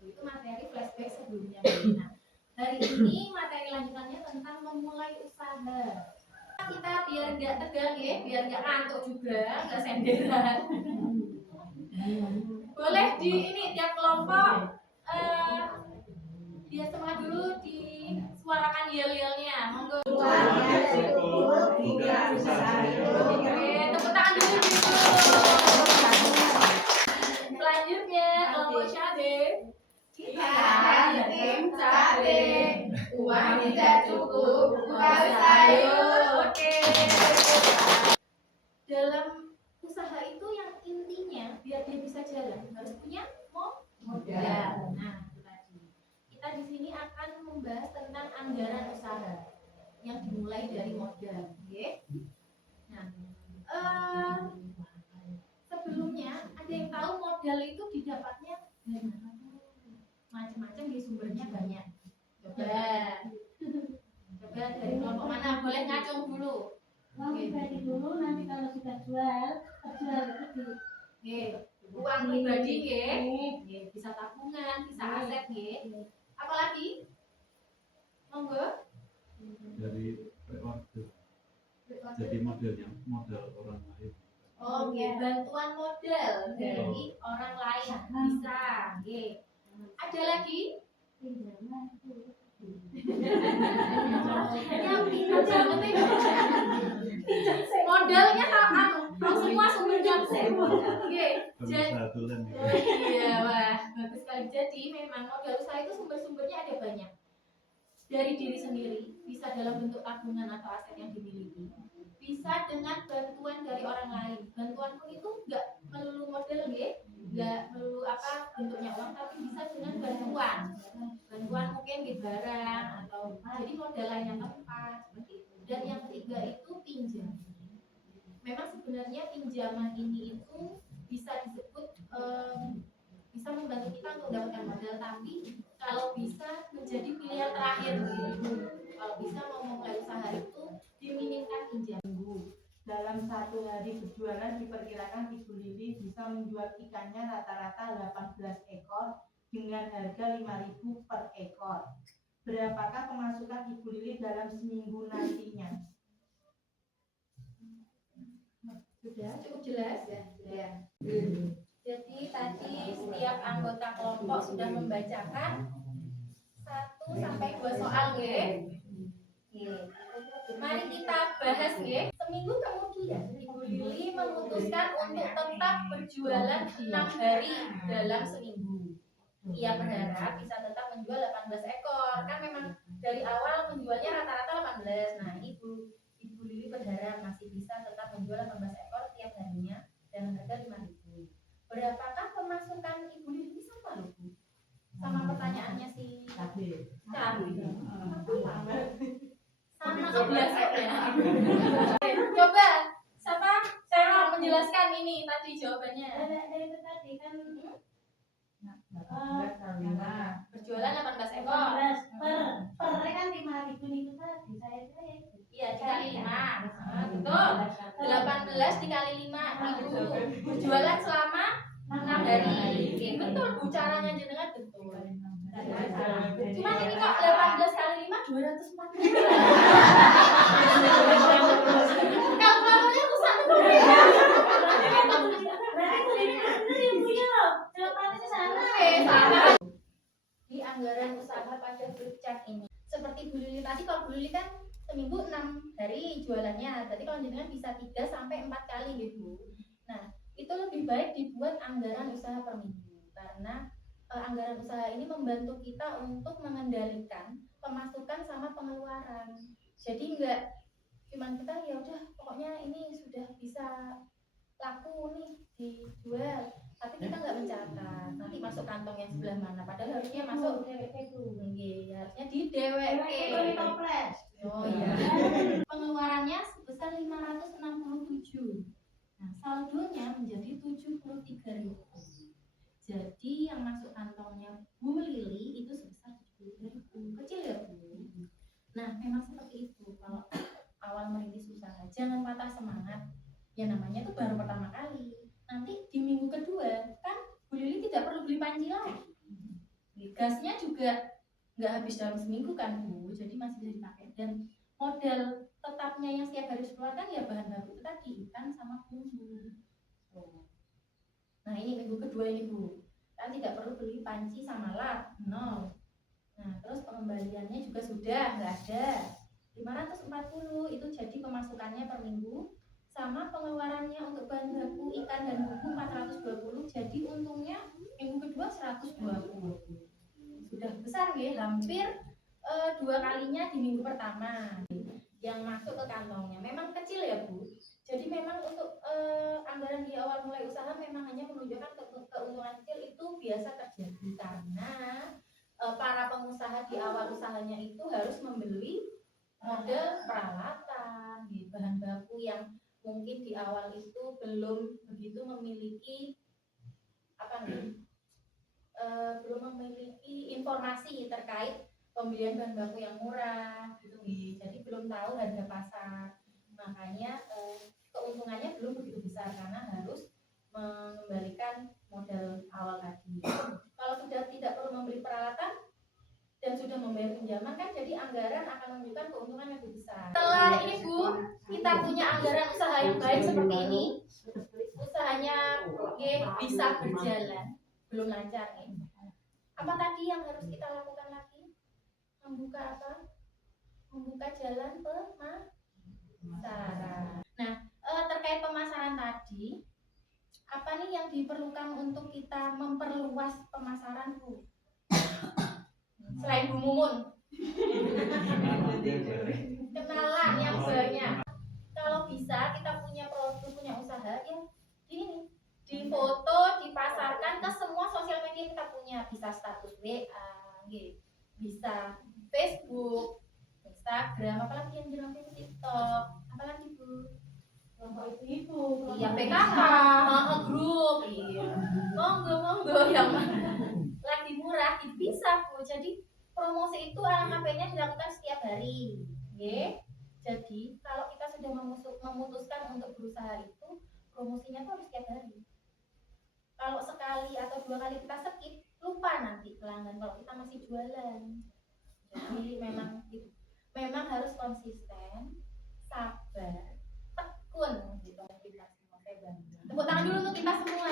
Itu materi flashback sebelumnya. Nah, hari ini materi lanjutannya tentang memulai usaha. Kita biar nggak tegang ya, biar nggak ngantuk juga, nggak senderan. Boleh di ini tiap kelompok dia semua dulu disuarakan yel-yelnya. Monggo. Oke, tepuk tangan dulu gitu. Selanjutnya kelompok Syade. Kita tim cabe, uang tidak cukup, buka sayur. Oke. Dalam usaha itu yang intinya biar dia bisa jalan harus punya modal. Nah, itu tadi. Kita di sini akan membahas tentang anggaran usaha yang dimulai dari modal. Oke. Nah, sebelumnya ada yang tahu modal itu didapatnya dari mana? Macam-macam di sumbernya banyak. Coba dari kelompok mana? Boleh ngacung dulu. Uang pribadi dulu, nanti kalau sudah jual itu uang pribadi bisa tabungan, bisa aset apalagi? Monggo. Dari pre-order. Jadi modelnya modal orang lain. Bantuan modal dari orang lain bisa. Ada lagi? Modalnya tahu semua sumbernya. Iya, wah, bagus sekali. Jadi memang modal usaha itu sumber-sumbernya ada banyak. Dari diri sendiri, bisa dalam bentuk tabungan atau aset yang dimiliki. Bisa dengan bantuan dari orang lain. Bantuan pun itu nggak melulu modal nggak melulu bentuknya uang, tapi bisa dengan bantuan mungkin di barang atau jadi modal lainnya tempat seperti itu. Dan yang ketiga itu pinjam. Memang sebenarnya pinjaman ini itu bisa disebut bisa membantu kita untuk mendapatkan modal, tapi kalau bisa menjadi pilihan terakhir kalau bisa mau memulai usaha itu diminimkan pinjam. Dalam satu hari berjualan diperkirakan Ibu Lili bisa menjual ikannya rata-rata 18 ekor dengan harga 5.000 per ekor. Berapakah pemasukan Ibu Lili dalam seminggu nantinya? Sudah cukup jelas ya. Jadi tadi setiap anggota kelompok sudah membacakan 1 sampai 2 soal Mari kita bahas Seminggu kemudian Ibu Lili memutuskan untuk tetap berjualan 6 hari dalam seminggu. Ia berharap bisa tetap menjual 18 ekor. Kan memang dari awal menjualnya rata-rata 18. Nah, Ibu Lili berharap masih bisa tetap menjual 18 ekor tiap harinya dengan harga 5.000. Berapakah pemasukan Ibu Lili sama loh, Bu? Sama pertanyaannya si Cabe. Sama kebiasaan ya. Coba siapa saya mau menjelaskan ini tadi jawabannya. Dari itu tadi kan berjualan 18 ekor. Per kan 5.000 itu tadi saya iya dikali 5. Betul. 18 dikali 5 berjualan selama 6 hari. Betul Bu, caranya jenengan betul. Cuma ini kok 18 kali 5 240. Kalkulatornya rusak tuh. Di anggaran usaha pada grup chat ini. Seperti Bu Lili tadi, kalau Bu Lili kan seminggu 6 hari jualannya. Berarti kalau jenengan bisa 3 sampai 4 kali gitu. Nah, itu lebih baik dibuat anggaran usaha per minggu karena anggaran usaha ini membantu kita untuk mengendalikan pemasukan sama pengeluaran. Jadi enggak cuman kita ya udah pokoknya ini sudah bisa laku nih dijual, tapi kita nggak mencatat nanti masuk kantong yang sebelah mana, padahal harusnya masuk harusnya di DWK. Oh iya. Pengeluarannya sebesar 567. Nah, saldonya menjadi 73.000. Jadi yang masuk kantongnya Bu Lili itu sebesar 70.000. Kecil ya Bu. Nah, memang seperti itu. Kalau awal merintis usaha, jangan patah semangat. Ya namanya itu baru pertama kali. Nanti di minggu kedua kan Bu Lili tidak perlu beli panci lagi. gasnya juga nggak habis dalam seminggu kan Bu, jadi masih bisa dipakai. Dan modal tetapnya yang setiap hari dikeluarkan ya bahan baku itu tadi, ikan sama bumbu. Nah ini minggu kedua ini Bu, kan tidak perlu beli panci sama lap, nol. Nah terus pengembaliannya juga sudah nggak ada, 540 itu jadi pemasukannya per minggu, sama pengeluarannya untuk bahan baku ikan dan bumbu 420, jadi untungnya minggu kedua 120. Sudah besar ya, hampir 2 kalinya di minggu pertama yang masuk ke kantongnya. Memang kecil ya Bu, jadi memang untuk anggaran di awal mulai usaha memang hanya menunjukkan keuntungan kecil itu biasa terjadi karena para pengusaha di awal usahanya itu harus membeli model peralatan, bahan baku yang mungkin di awal itu belum begitu memiliki belum memiliki informasi terkait pembelian bahan baku yang murah gitu nih. Jadi belum tahu harga pasar, makanya keuntungannya belum begitu besar karena harus mengembalikan modal awal tadi. Kalau sudah tidak perlu membeli peralatan dan sudah membayar pinjaman kan, jadi anggaran akan menunjukkan keuntungan yang lebih besar. Setelah ini Bu, kita punya anggaran usaha yang baik seperti ini, usahanya bisa berjalan, belum lancar nih. Apa tadi yang harus kita lakukan lagi? Membuka apa? Membuka jalan pemasaran. Nah, terkait pemasaran tadi, apa nih yang diperlukan untuk kita memperluas pemasaran Bu? Selain Bu Mumun, kenalan yang banyak. Kalau bisa kita punya produk, punya usaha yang ini difoto, dipasarkan ke semua sosial media yang kita punya. Bisa status WA, bisa Facebook, Instagram, apalagi yang jelas itu TikTok, apalagi Bu? Kelompok itu. Iya PKK, grup, iya. Monggo yang lagi murah bisa Bu. Jadi promosi itu alangkah dilakukan setiap hari, Jadi kalau kita sudah memutuskan untuk berusaha itu, promosinya tuh harus setiap hari. Kalau sekali atau 2 kali kita skip, lupa nanti pelanggan kalau kita masih jualan. Jadi memang harus konsisten, sabar, tekun gitu. Tepuk tangan dulu untuk kita semua.